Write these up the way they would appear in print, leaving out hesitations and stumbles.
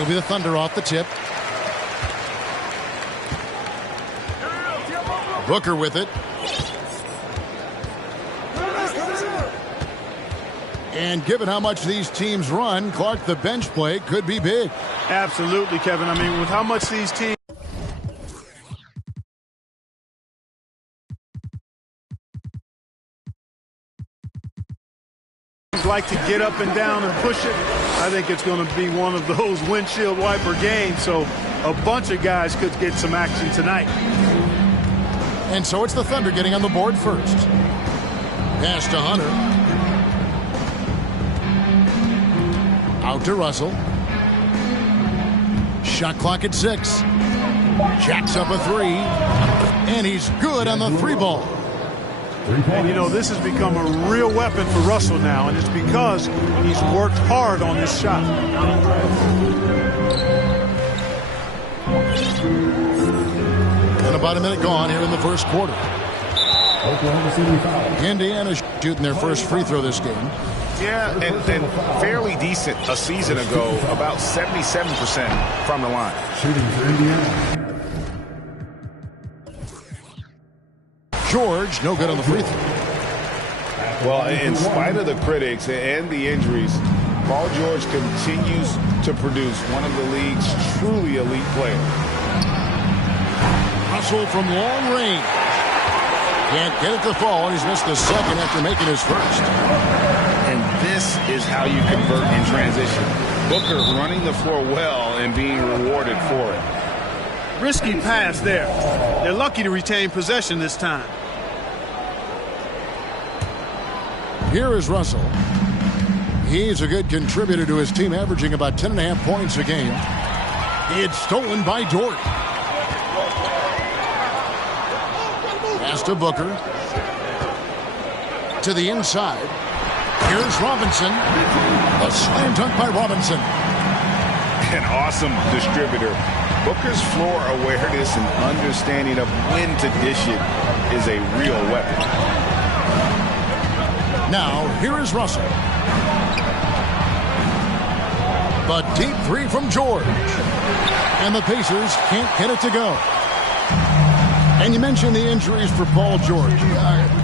It'll be the Thunder off the tip. Booker with it. And given how much these teams run, Clark, the bench play could be big. Absolutely, Kevin. I mean, with how much these teams like to get up and down and push it, I think it's going to be one of those windshield wiper games. So a bunch of guys could get some action tonight. And so it's the Thunder getting on the board first. Pass to Hunter. Out to Russell. Shot clock at 6. Jacks up a 3. And he's good on the 3 ball. And you know, this has become a real weapon for Russell now, and it's because he's worked hard on this shot. And about a minute gone here in the first quarter. Indiana shooting their first free throw this game. Yeah, and fairly decent a season ago, about 77% from the line. Shooting for Indiana. George, no good on the free throw. Well, in spite of the critics and the injuries, Paul George continues to produce one of the league's truly elite players. Russell from long range. Can't get it to fall, and he's missed the second after making his first. And this is how you convert in transition. Booker running the floor well and being rewarded for it. Risky pass there. They're lucky to retain possession this time. Here is Russell. He's a good contributor to his team, averaging about 10.5 points a game. It's stolen by Dort. Pass to Booker. To the inside. Here's Robinson. A slam dunk by Robinson. An awesome distributor. Booker's floor awareness and understanding of when to dish it is a real weapon. Now, here is Russell. The deep 3 from George. And the Pacers can't get it to go. And you mentioned the injuries for Paul George.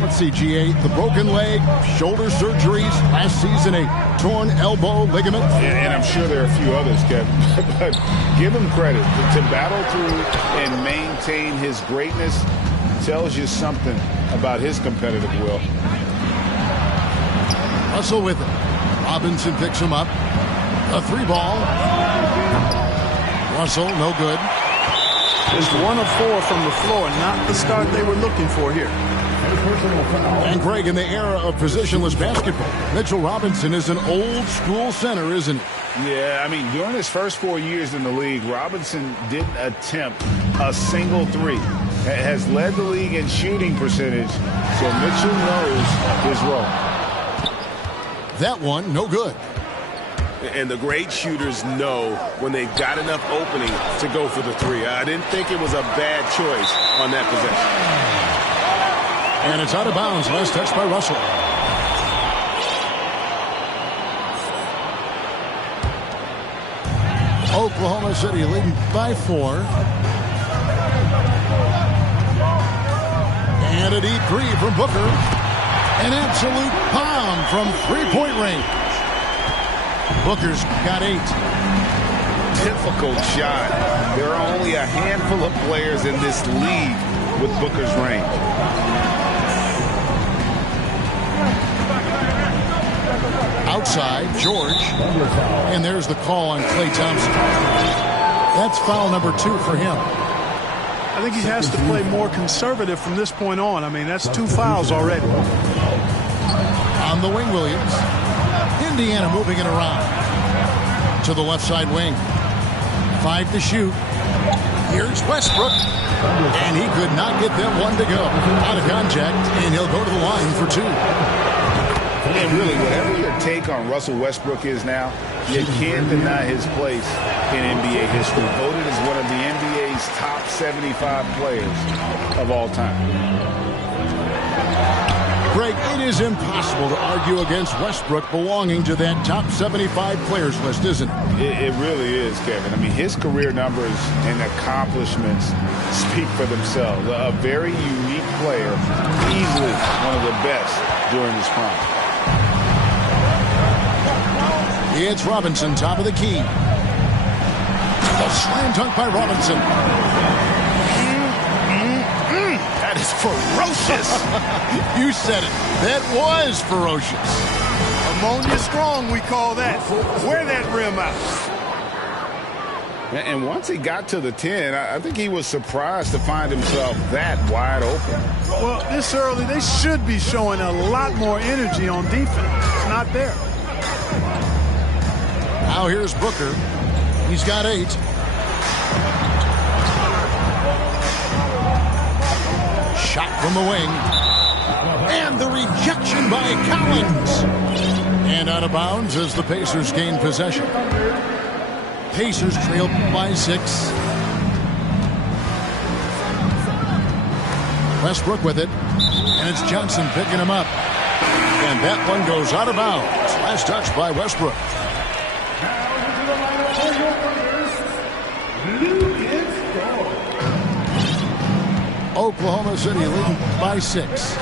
Let's see, G8, the broken leg, shoulder surgeries, last season a torn elbow ligament. And I'm sure there are a few others, Kevin. But give him credit. To battle through and maintain his greatness tells you something about his competitive will. Russell with it. Robinson picks him up. A 3 ball. Russell, no good. Just 1 of 4 from the floor, not the start they were looking for here. And Greg, in the era of positionless basketball, Mitchell Robinson is an old school center, isn't he? Yeah, I mean, during his first 4 years in the league, Robinson didn't attempt a single 3. Has led the league in shooting percentage, so Mitchell knows his role. That one, no good. And the great shooters know when they've got enough opening to go for the 3. I didn't think it was a bad choice on that possession. And it's out of bounds. Last touch by Russell. Oklahoma City leading by 4. And a deep 3 from Booker. An absolute bomb from 3-point range. Booker's got 8. Difficult shot. There are only a handful of players in this league with Booker's range. Outside, George. And there's the call on Klay Thompson. That's foul number 2 for him. I think he has to play more conservative from this point on. I mean, that's 2 fouls already. On the wing, Williams. Indiana moving it around to the left side wing. 5 to shoot. Here's Westbrook. And he could not get that one to go. Out of contact, and he'll go to the line for 2. And really, whatever your take on Russell Westbrook is now, you can't deny his place in NBA history. Voted as one of the NBA's top 75 players of all time. Greg, it is impossible to argue against Westbrook belonging to that top 75 players list, isn't it? It really is, Kevin. I mean, his career numbers and accomplishments speak for themselves. A very unique player, easily one of the best during his prime. It's Robinson, top of the key. A slam dunk by Robinson. That is ferocious. You said it. That was ferocious. Ammonia strong, we call that. Wear that rim out. And once he got to the 10, I think he was surprised to find himself that wide open. Well, this early, they should be showing a lot more energy on defense. It's not there. Now here's Booker. He's got 8. Shot from the wing. And the rejection by Collins. And out of bounds as the Pacers gain possession. Pacers trail by 6. Westbrook with it. And it's Johnson picking him up. And that one goes out of bounds. Last touch by Westbrook. Oklahoma City leading by 6.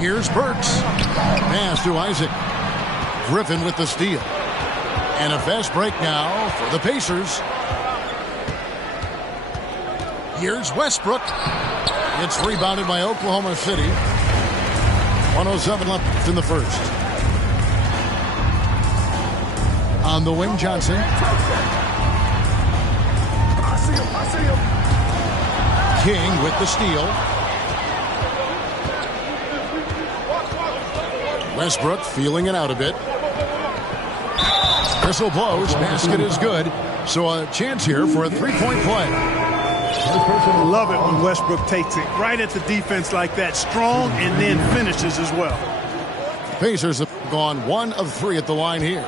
Here's Burks. Pass to Isaac. Griffin with the steal. And a fast break now for the Pacers. Here's Westbrook. It's rebounded by Oklahoma City. 1:07 left in the first. On the wing, Johnson. King with the steal. Westbrook feeling it out a bit. Whistle blows. Basket is good. So a chance here for a three-point play. Love it when Westbrook takes it right at the defense like that. Strong and then finishes as well. Pacers have gone 1 of 3 at the line here.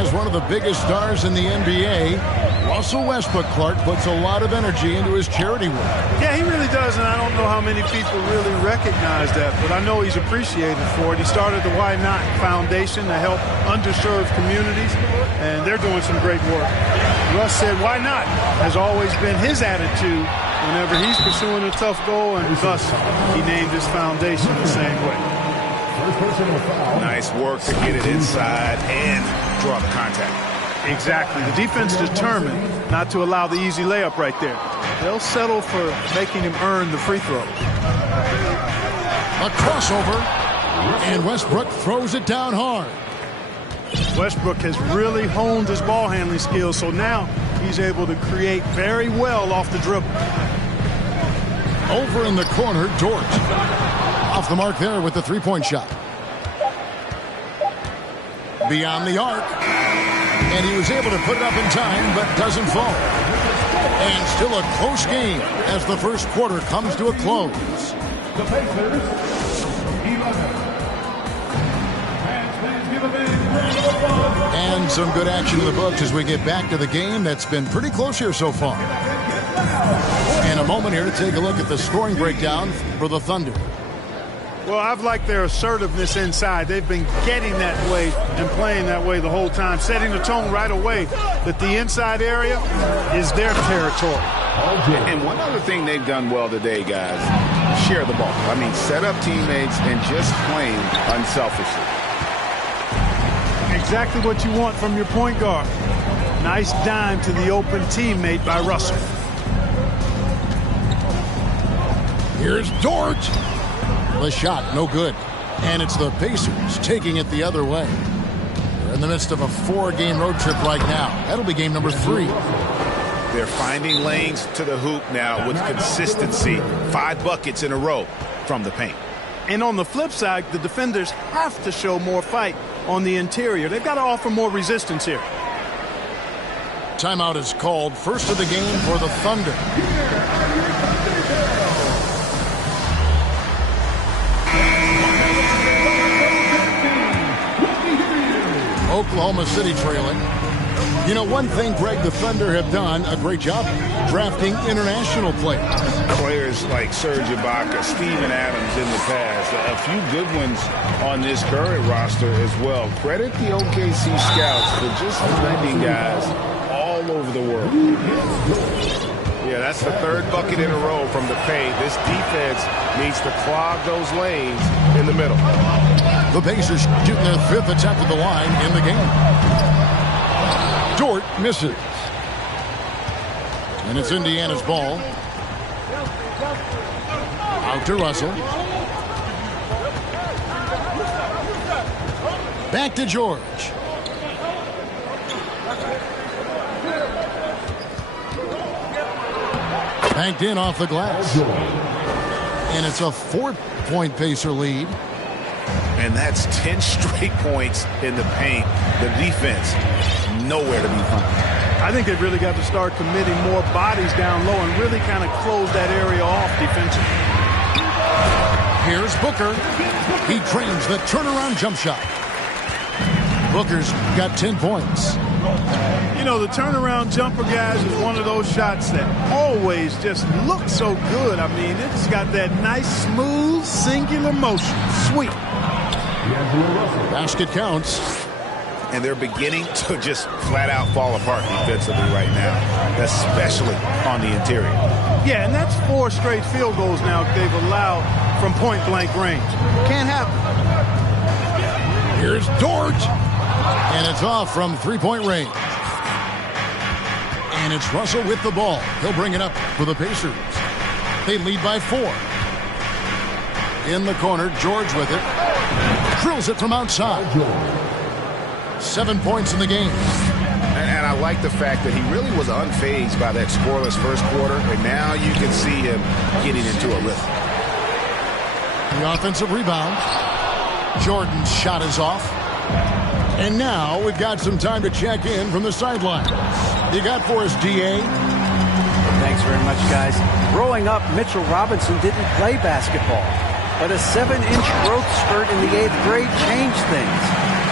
As one of the biggest stars in the NBA, Russell Westbrook, Clark, puts a lot of energy into his charity work. Yeah, he really does, and I don't know how many people really recognize that, but I know he's appreciated for it. He started the Why Not Foundation to help underserved communities, and they're doing some great work. Russ said, why not? Has always been his attitude whenever he's pursuing a tough goal, and thus he named his foundation the same way. Nice work to get it inside and draw the contact. Exactly. The defense determined not to allow the easy layup right there. They'll settle for making him earn the free throw. A crossover, and Westbrook throws it down hard. Westbrook has really honed his ball handling skills, so now he's able to create very well off the dribble. Over in the corner, Dort. Off the mark there with the three-point shot. Beyond the arc. And he was able to put it up in time, but doesn't fall. And still a close game as the first quarter comes to a close. The Pacers, 11. And some good action in the books as we get back to the game that's been pretty close here so far. In a moment here, take a look at the scoring breakdown for the Thunder. Well, I've liked their assertiveness inside. They've been getting that way and playing that way the whole time, setting the tone right away that the inside area is their territory. And one other thing they've done well today, guys, share the ball. I mean, set up teammates and just playing unselfishly. Exactly what you want from your point guard. Nice dime to the open teammate by Russell. Here's Dort. The shot, no good. And it's the Pacers taking it the other way. They're in the midst of a 4-game road trip right now. That'll be game number 3. They're finding lanes to the hoop now with consistency. 5 buckets in a row from the paint. And on the flip side, the defenders have to show more fight on the interior. They've got to offer more resistance here. Timeout is called. First of the game for the Thunder. Oklahoma City trailing. You know, one thing, Greg, the Thunder have done a great job drafting international players. Players like Serge Ibaka, Steven Adams in the past. A few good ones on this current roster as well. Credit the OKC scouts for just finding guys all over the world. Yeah, that's the third bucket in a row from the paint. This defense needs to clog those lanes in the middle. The Pacers shooting their 5th attempt at the line in the game. Dort misses. And it's Indiana's ball. Out to Russell. Back to George. Banked in off the glass. And it's a 4-point Pacer lead. And that's 10 straight points in the paint. The defense, nowhere to be found. I think they've really got to start committing more bodies down low and really kind of close that area off defensively. Here's Booker. He trains the turnaround jump shot. Booker's got 10 points. You know, the turnaround jumper, guys, is one of those shots that always just looks so good. I mean, it's got that nice, smooth, singular motion. Sweet. Basket counts. And they're beginning to just flat out fall apart defensively right now, especially on the interior. Yeah, and that's 4 straight field goals now they've allowed from point-blank range. Can't happen. Here's Dort. And it's off from 3-point range. And it's Russell with the ball. He'll bring it up for the Pacers. They lead by 4. In the corner, George with it. Drills it from outside. 7 points in the game. And I like the fact that he really was unfazed by that scoreless first quarter, and now you can see him getting into a rhythm. The offensive rebound. Jordan's shot is off. And now we've got some time to check in from the sidelines. You got for us, D.A.? Thanks very much, guys. Growing up, Mitchell Robinson didn't play basketball, but a 7-inch growth spurt in the 8th grade changed things.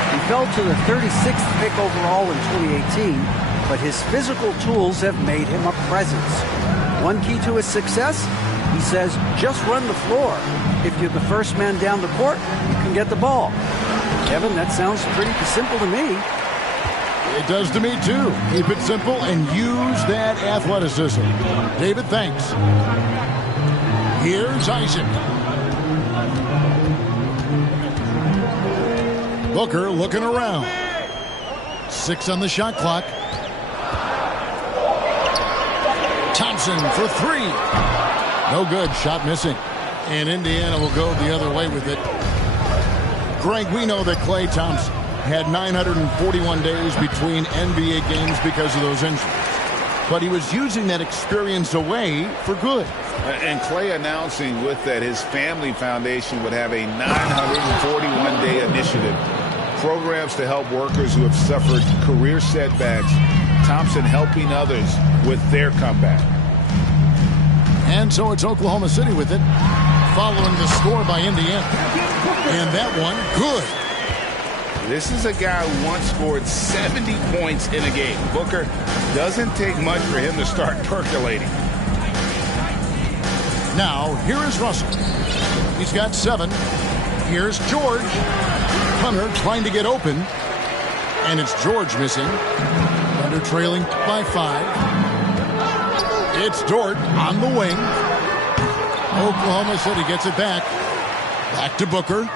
He fell to the 36th pick overall in 2018, but his physical tools have made him a presence. One key to his success, he says, just run the floor. If you're the first man down the court, you can get the ball. Kevin, that sounds pretty simple to me. It does to me, too. Keep it simple and use that athleticism. David, thanks. Here's Isaac. Booker looking around. 6 on the shot clock. Thompson for 3. No good. Shot missing. And Indiana will go the other way with it. Greg, we know that Klay Thompson had 941 days between NBA games because of those injuries. But he was using that experience away for good. And Klay announcing with that his family foundation would have a 941-day initiative. Programs to help workers who have suffered career setbacks. Thompson helping others with their comeback. And so it's Oklahoma City with it, following the score by Indiana. And that one, good. This is a guy who once scored 70 points in a game. Booker, doesn't take much for him to start percolating. Now, here is Russell. He's got 7. Here's George. Hunter trying to get open. And it's George missing. Thunder trailing by 5. It's Dort on the wing. Oklahoma City gets it back. Back to Booker.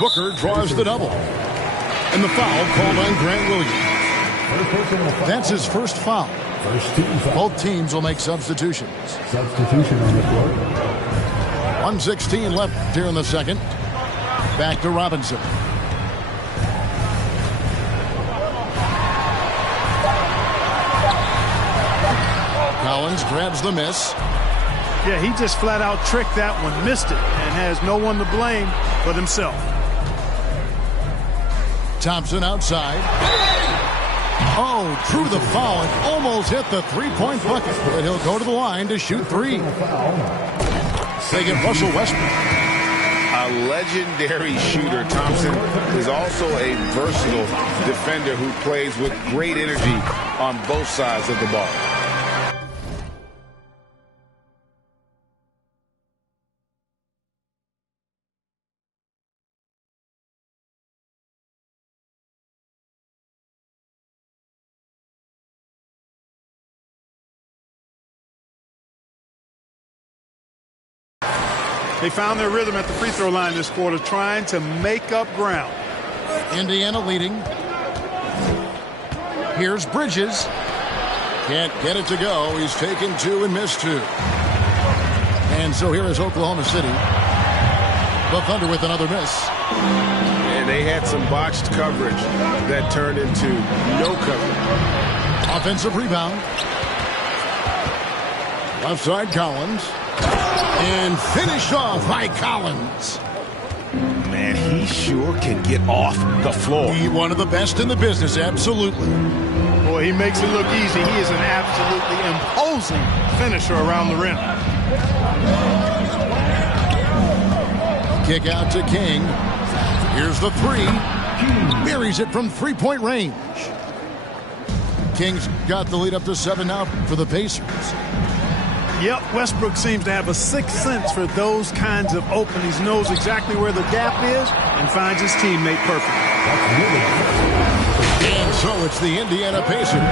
Booker draws the double. And the foul called on Grant Williams. That's his first foul. Both teams will make substitutions. Substitution on the floor. 1:16 left here in the second. Back to Robinson. Collins grabs the miss. Yeah, he just flat out tricked that one, missed it, and has no one to blame but himself. Thompson outside. Oh, drew the foul and almost hit the 3-point bucket. But he'll go to the line to shoot 3. They get Russell Westbrook. A legendary shooter, Thompson is also a versatile defender who plays with great energy on both sides of the ball. They found their rhythm at the free throw line this quarter, trying to make up ground. Indiana leading. Here's Bridges. Can't get it to go. He's taken 2 and missed 2. And so here is Oklahoma City. The Thunder with another miss. And they had some botched coverage that turned into no coverage. Offensive rebound. Left side Collins. And finished off by Collins. Man, he sure can get off the floor. He's one of the best in the business, absolutely. Boy, he makes it look easy. He is an absolutely imposing finisher around the rim. Kick out to King. Here's the 3. Buries it from three-point range. King's got the lead up to 7 now for the Pacers. Yep, Westbrook seems to have a sixth sense for those kinds of openings. Knows exactly where the gap is and finds his teammate perfect. And so it's the Indiana Pacers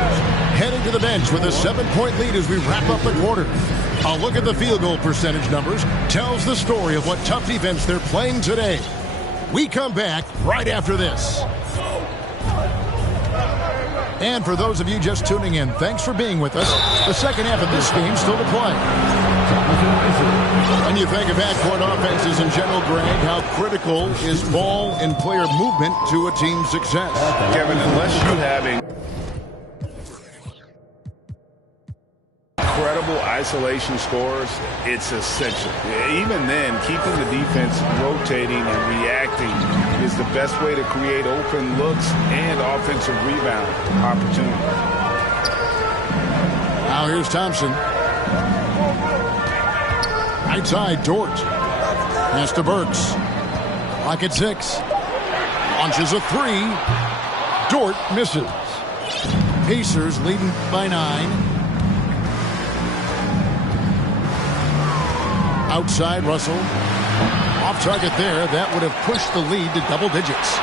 heading to the bench with a 7-point lead as we wrap up the quarter. A look at the field goal percentage numbers tells the story of what tough defense they're playing today. We come back right after this. And for those of you just tuning in, thanks for being with us. The second half of this game still to play. When you think of backcourt offenses in general, Greg, how critical is ball and player movement to a team's success? Kevin, unless you have incredible isolation scores, it's essential. Even then, keeping the defense rotating and reacting is the best way to create open looks and offensive rebound opportunities. Now here's Thompson. Right side, Dort. Pass to Burks. Clock at 6. Launches a 3. Dort misses. Pacers leading by 9. Outside, Russell. Off target there. That would have pushed the lead to double digits.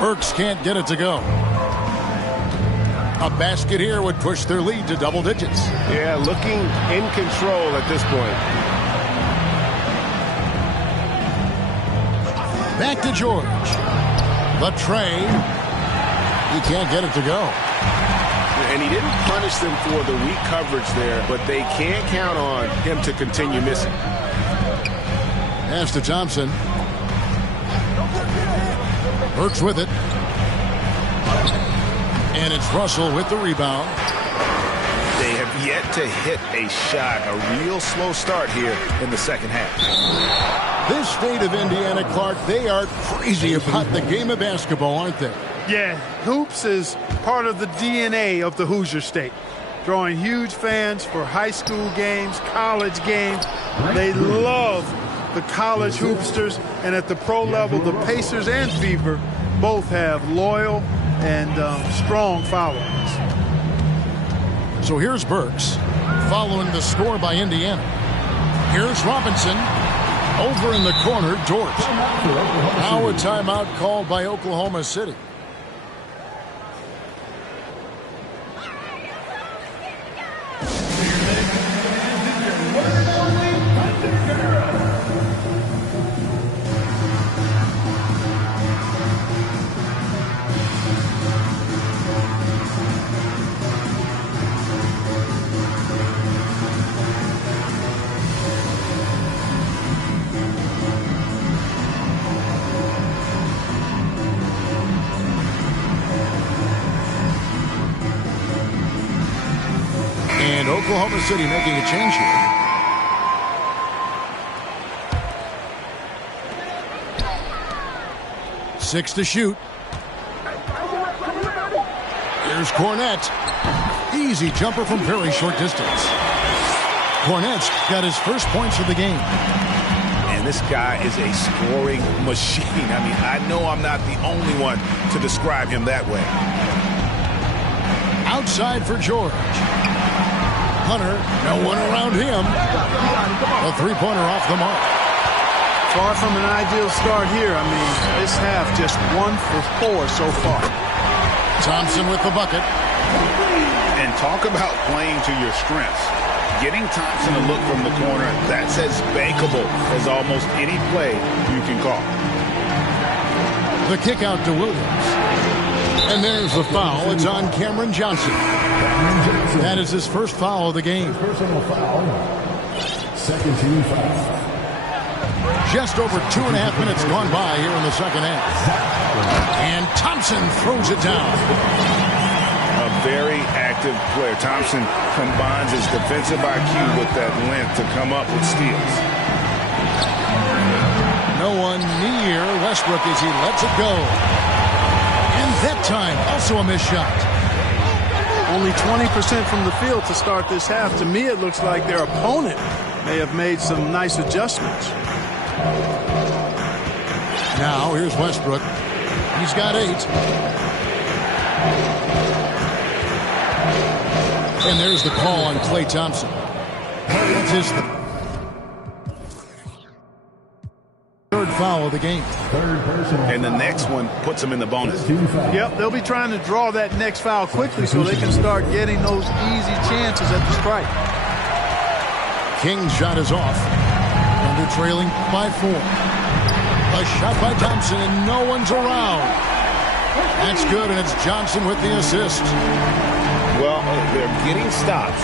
Burks can't get it to go. A basket here would push their lead to double digits. Yeah, looking in control at this point. Back to George. The tray. He can't get it to go. And he didn't punish them for the weak coverage there, but they can't count on him to continue missing. Pass to Thompson. Burks with it. And it's Russell with the rebound. They have yet to hit a shot, a real slow start here in the second half. This state of Indiana, Clark, they are crazy about the game of basketball, aren't they? Yeah, hoops is part of the DNA of the Hoosier State. Drawing huge fans for high school games, college games. They love the college hoopsters. And at the pro level, the Pacers and Fever both have loyal and strong followings. So here's Burks following the score by Indiana. Here's Robinson. Over in the corner, Dort. Now a timeout called by Oklahoma City. And Oklahoma City making a change here. Six to shoot. Here's Cornette. Easy jumper from very short distance. Cornette's got his first points of the game. And this guy is a scoring machine. I mean, I know I'm not the only one to describe him that way. Outside for George. Hunter, no one around him. A three-pointer off the mark. Far from an ideal start here. I mean, this half just 1 for 4 so far. Thompson with the bucket. And talk about playing to your strengths. Getting Thompson a look from the corner, that's as bankable as almost any play you can call. The kick out to Williams. And there's the foul. It's on Cameron Johnson. That is his first foul of the game. Personal foul. Second team foul. Just over 2.5 minutes gone by here in the second half. And Thompson throws it down. A very active player. Thompson combines his defensive IQ with that length to come up with steals. No one near Westbrook as he lets it go. And that time, also a missed shot. Only 20% from the field to start this half. To me, it looks like their opponent may have made some nice adjustments. Now, here's Westbrook. He's got 8. And there's the call on Klay Thompson. It's his third foul of the game. And the next one puts him in the bonus. Yep, they'll be trying to draw that next foul quickly so they can start getting those easy chances at the strike. King's shot is off. Thunder trailing by 4. A shot by Thompson, and no one's around. That's good, and it's Johnson with the assist. Well, they're getting stops,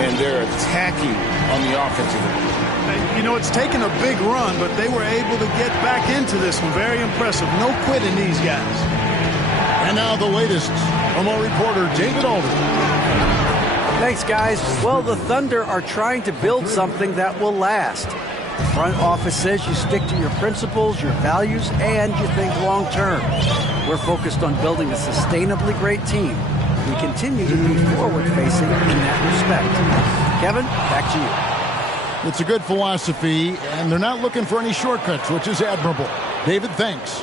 and they're attacking on the offensive end. You know, it's taken a big run, but they were able to get back into this one. Very impressive. No quitting these guys. And now the latest from our reporter, David Alden. Thanks, guys. Well, the Thunder are trying to build something that will last. The front office says you stick to your principles, your values, and you think long term. We're focused on building a sustainably great team. We continue to be forward-facing in that respect. Kevin, back to you. It's a good philosophy, and they're not looking for any shortcuts, which is admirable. David, thanks.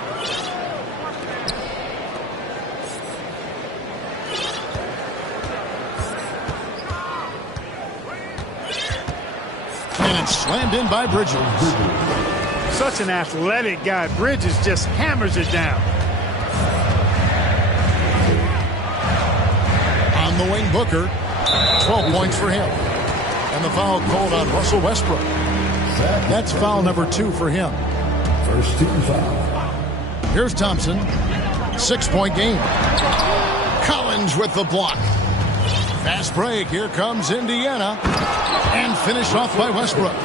And it's slammed in by Bridges. Such an athletic guy. Bridges just hammers it down. On the wing, Booker. 12 points for him. And the foul called on Russell Westbrook. That's foul number 2 for him. First team foul. Here's Thompson. 6-point game. Collins with the block. Fast break. Here comes Indiana. And finished off by Westbrook.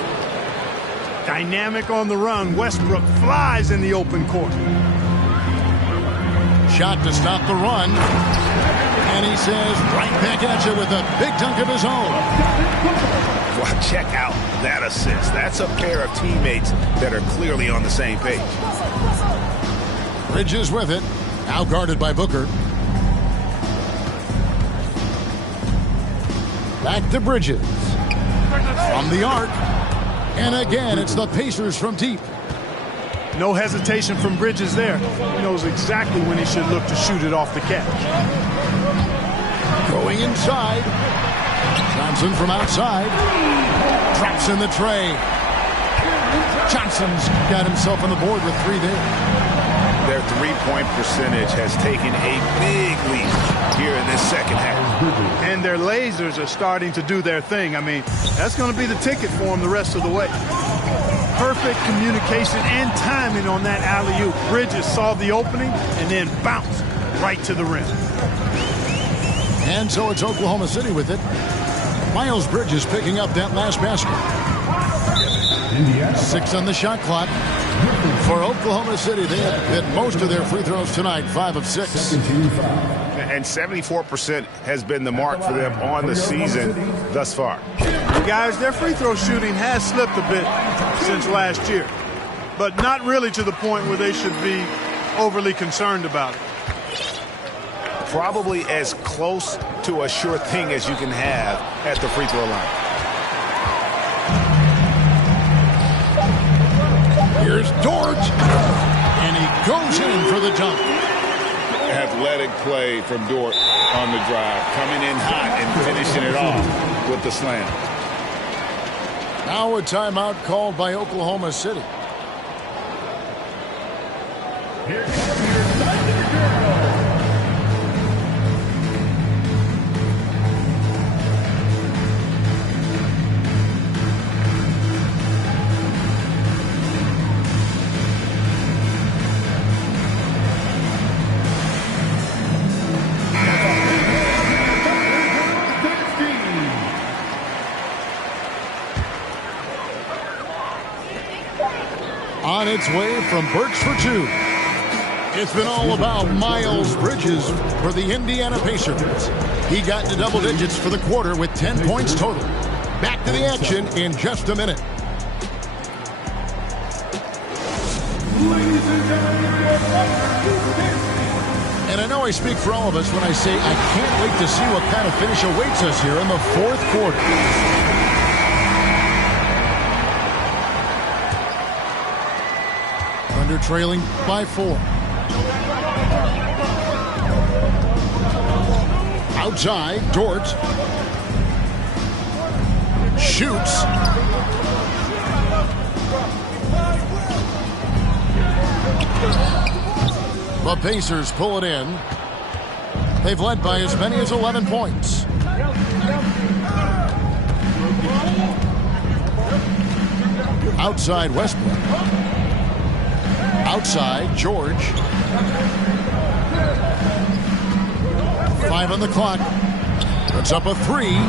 Dynamic on the run. Westbrook flies in the open court. Shot to stop the run. And he says, right back at you with a big dunk of his own. Well, check out that assist. That's a pair of teammates that are clearly on the same page. Bridges with it. Now guarded by Booker. Back to Bridges. From the arc. And again, it's the Pacers from deep. No hesitation from Bridges there. He knows exactly when he should look to shoot it off the catch. Going inside. Johnson from outside. Drops in the tray. Johnson's got himself on the board with 3 there. Their three-point percentage has taken a big leap here in this second half. And their lasers are starting to do their thing. I mean, that's going to be the ticket for them the rest of the way. Perfect communication and timing on that alley-oop. Bridges saw the opening and then bounced right to the rim. And so it's Oklahoma City with it. Miles Bridges picking up that last basket. 6 on the shot clock. For Oklahoma City, they have hit most of their free throws tonight, 5 of 6. And 74% has been the mark for them on the season thus far. Guys, their free throw shooting has slipped a bit since last year, but not really to the point where they should be overly concerned about it. Probably as close to a sure thing as you can have at the free throw line. Here's Dort, and he goes in for the dunk. Athletic play from Dort on the drive, coming in hot and finishing it off with the slam. Now a timeout called by Oklahoma City. on its way from Burks for two. It's been all about Miles Bridges for the Indiana Pacers. He got into double digits for the quarter with 10 points total. Back to the action in just a minute. And I know I speak for all of us when I say I can't wait to see what kind of finish awaits us here in the fourth quarter. Thunder trailing by 4. Outside, Dort shoots. The Pacers pull it in. They've led by as many as 11 points. Outside Westbrook. Outside George. 5 on the clock. Puts up a 3.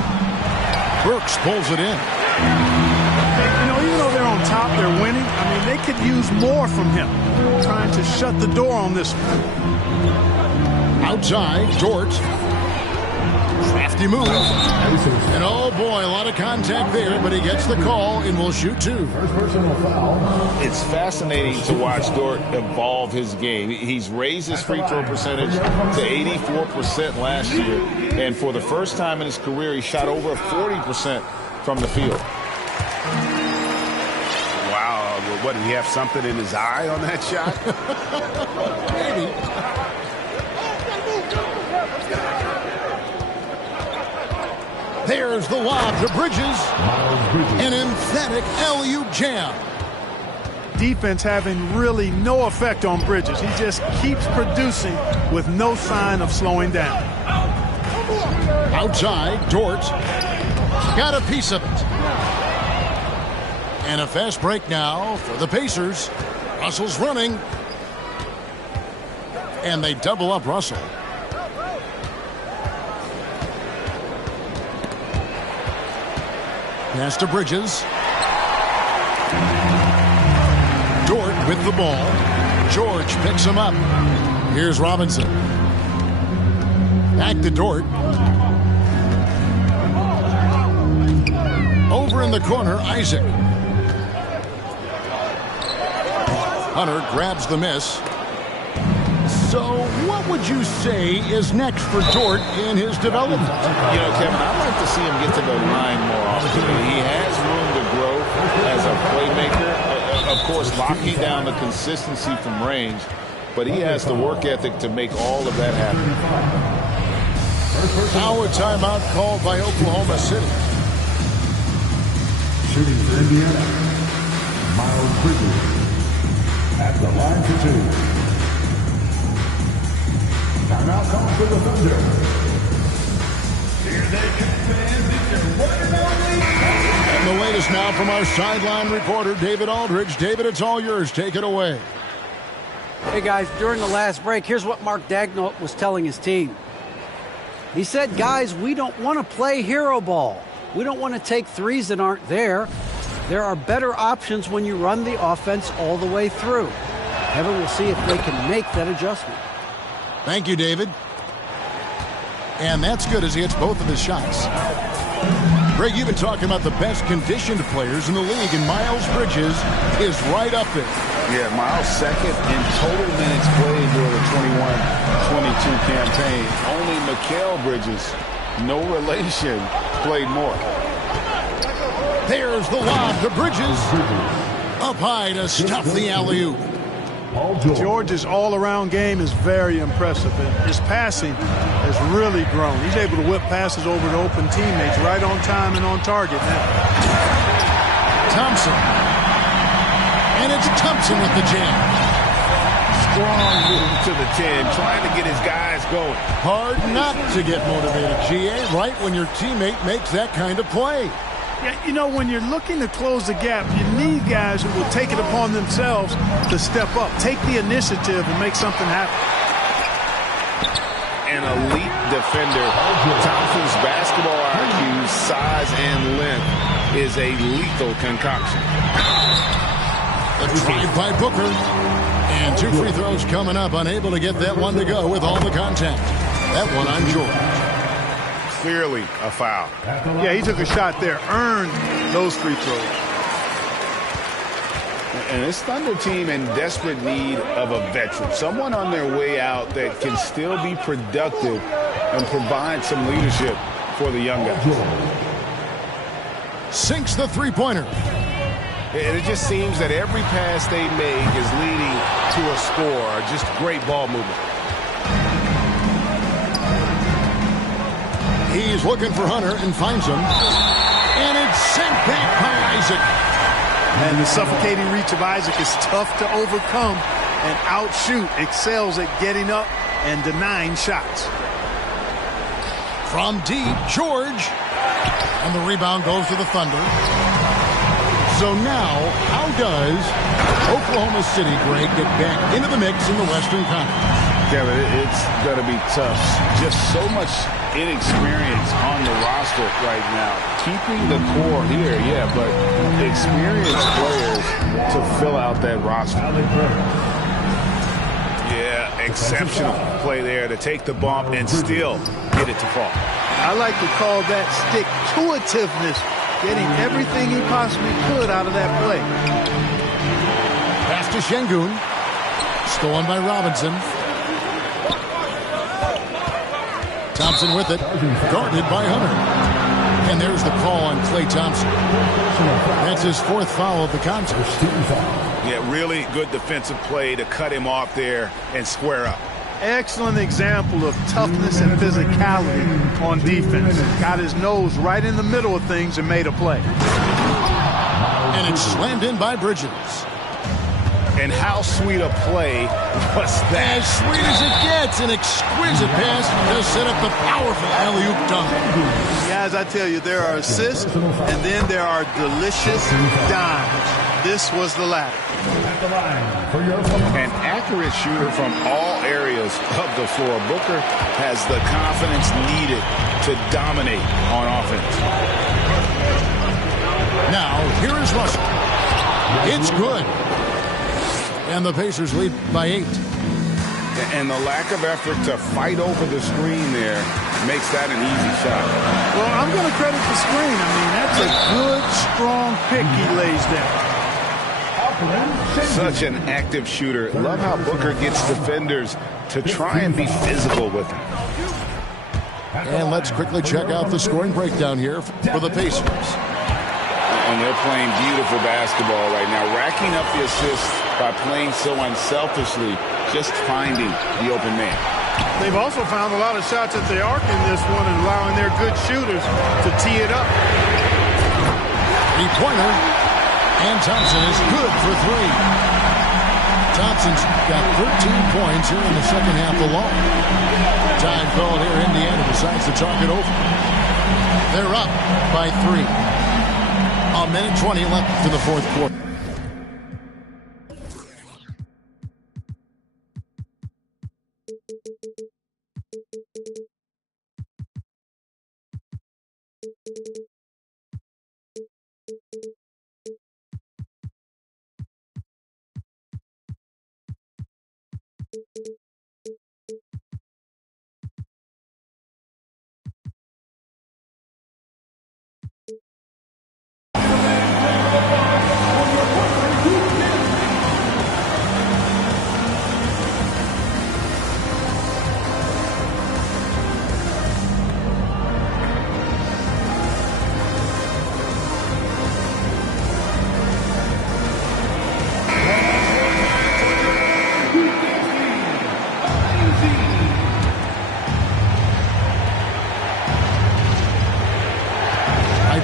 Burks pulls it in. Even though they're on top, they're winning. I mean, they could use more from him. Trying to shut the door on this one. Outside, Dort. Crafty move. And oh boy, a lot of contact there, but he gets the call and will shoot 2. First personal foul. It's fascinating to watch Dort evolve his game. He's raised his free throw percentage to 84% last year. And for the first time in his career, he shot over 40% from the field. Wow. What, did he have something in his eye on that shot? Maybe. There's the lob to Bridges. An emphatic alley-oop jam. Defense having really no effect on Bridges. He just keeps producing with no sign of slowing down. Outside, Dort. Got a piece of it. And a fast break now for the Pacers. Russell's running. And they double up Russell. Pass to Bridges. Dort with the ball. George picks him up. Here's Robinson. Back to Dort. Over in the corner, Isaac. Hunter grabs the miss. So what would you say is next for Dort in his development? You know, Kevin, I'd like to see him get to the line more often. He has room to grow as a playmaker. Of course, locking down the consistency from range, but he has the work ethic to make all of that happen. Now a timeout called by Oklahoma City. Shooting for Indiana, Miles Bridges at the line for 2. Timeout call for the Thunder. Here they come, fans. It's your one and only. And the latest now from our sideline reporter, David Aldridge. David, it's all yours. Take it away. Hey, guys, during the last break, here's what Mark Daigneault was telling his team. He said, guys, we don't want to play hero ball. We don't want to take threes that aren't there. There are better options when you run the offense all the way through. Evan will see if they can make that adjustment. Thank you, David. And that's good as he hits both of his shots. Greg, you've been talking about the best conditioned players in the league, and Miles Bridges is right up there. Yeah, Miles second in total minutes played during the 21-22 campaign. Only Mikal Bridges, no relation, played more. There's the lob to Bridges. Up high to stuff the alley-oop. George's all-around game is very impressive, and his passing has really grown. He's able to whip passes over to open teammates right on time and on target now. Thompson. And it's Thompson with the jam. Strong move to the 10, trying to get his guys going. Hard not to get motivated, GA, right when your teammate makes that kind of play. Yeah, you know, when you're looking to close the gap, you need guys who will take it upon themselves to step up, take the initiative, and make something happen. An elite defender. Thompson's basketball IQ, size, and length is a lethal concoction. The drive by Booker. And 2 free throws coming up. Unable to get that one to go with all the contact. That one on George. Clearly a foul. Yeah, he took a shot there. Earned those free throws. And this Thunder team in desperate need of a veteran. Someone on their way out that can still be productive and provide some leadership for the young guys. Sinks the three-pointer. And it just seems that every pass they make is leading to a score. Just great ball movement. He's looking for Hunter and finds him. And it's sent back by Isaac. And the suffocating reach of Isaac is tough to overcome and outshoot. Excels at getting up and denying shots. From deep, George. And the rebound goes to the Thunder. So now, how does Oklahoma City, Greg, get back into the mix in the Western Conference? Kevin, it's going to be tough. Just so much inexperience on the roster right now. Keeping the core here, yeah, but experienced players to fill out that roster. Yeah, exceptional play there to take the bump and still get it to fall. I like to call that stick-to-itiveness, getting everything he possibly could out of that play. Pass to Şengün. Stolen by Robinson. Thompson with it. Guarded by Hunter. And there's the call on Klay Thompson. That's his 4th foul of the contest. Yeah, really good defensive play to cut him off there and square up. Excellent example of toughness and physicality on defense. Got his nose right in the middle of things and made a play. And it's slammed in by Bridges. And how sweet a play was that? As sweet as it gets. An exquisite pass to set up the powerful alley-oop dunk. Guys, I tell you, there are assists, and then there are delicious dimes. This was the latter. An accurate shooter from all areas of the floor. Booker has the confidence needed to dominate on offense. Now, here is Russell. It's good. And the Pacers lead by 8. And the lack of effort to fight over the screen there makes that an easy shot. Well, I'm going to credit the screen. I mean, that's a good, strong pick he lays down. Such an active shooter. Love how Booker gets defenders to try and be physical with him. And let's quickly check out the scoring breakdown here for the Pacers. And they're playing beautiful basketball right now, racking up the assists by playing so unselfishly, just finding the open man. They've also found a lot of shots at the arc in this one and allowing their good shooters to tee it up. 3-pointer. And Thompson is good for 3. Thompson's got 13 points here in the second half alone. Time called here. Indiana decides to talk it over. They're up by 3. A minute 20 left to the 4th quarter.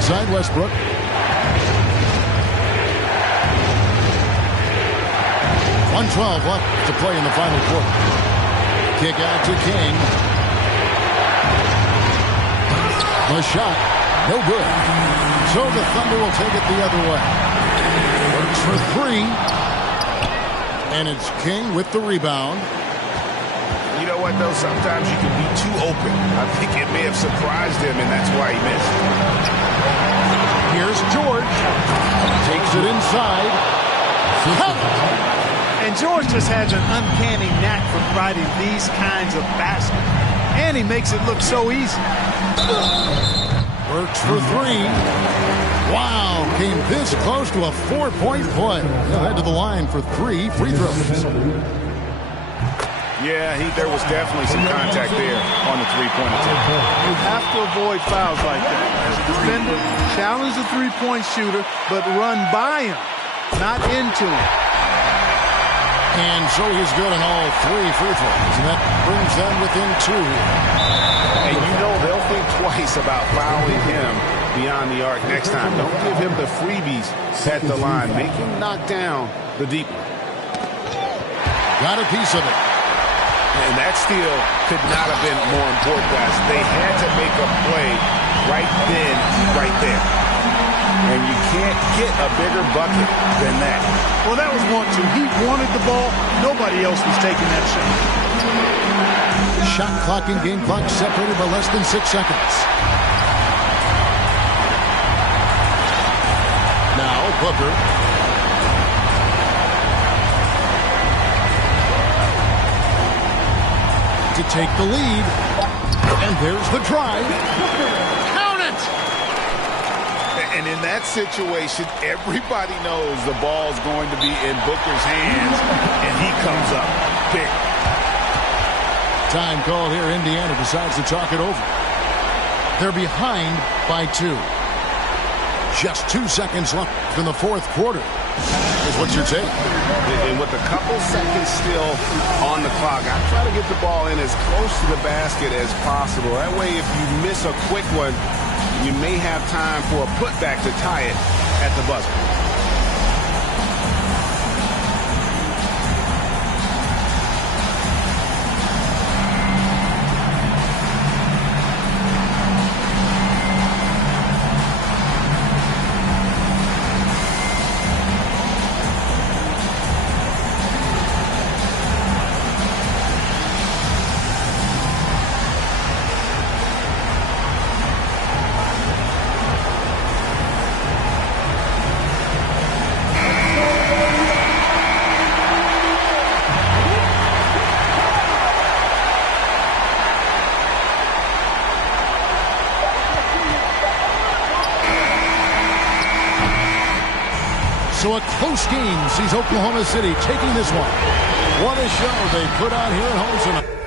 Side Westbrook. 1:12 left to play in the final quarter. Kick out to King. The shot, no good. So the Thunder will take it the other way. Works for 3. And it's King with the rebound. You know what, though? Sometimes you can be too open. I think it may have surprised him, and that's why he missed. Here's George. Takes it inside. Count. And George just has an uncanny knack for providing these kinds of baskets. And he makes it look so easy. Works for three. Wow, came this close to a 4-point play. He'll head to the line for 3 free throws. Yeah, there was definitely some contact there on the three-point attempt. You have to avoid fouls like that. As a defender, challenge the three-point shooter, but run by him, not into him. And so he's good on all 3 free throws. And that brings them within 2. And you know they'll think twice about fouling him beyond the arc next time. Don't give him the freebies at the line. Make him knock down the deep one. Got a piece of it. And that steal could not have been more important, guys. They had to make a play right then, right there. And you can't get a bigger bucket than that. Well, that was 1-2. He wanted the ball. Nobody else was taking that shot. Shot clock and game clock separated by less than 6 seconds. Now Booker. To take the lead. And there's the drive. Count it! And in that situation, everybody knows the ball's going to be in Booker's hands, and he comes up big. Time called here. Indiana decides to talk it over. They're behind by 2. Just 2 seconds left in the fourth quarter. Is what you're saying. And with a couple seconds still on the clock, I try to get the ball in as close to the basket as possible. That way, if you miss a quick one, you may have time for a putback to tie it at the buzzer. So a close game sees Oklahoma City taking this one. What a show they put on here at home tonight.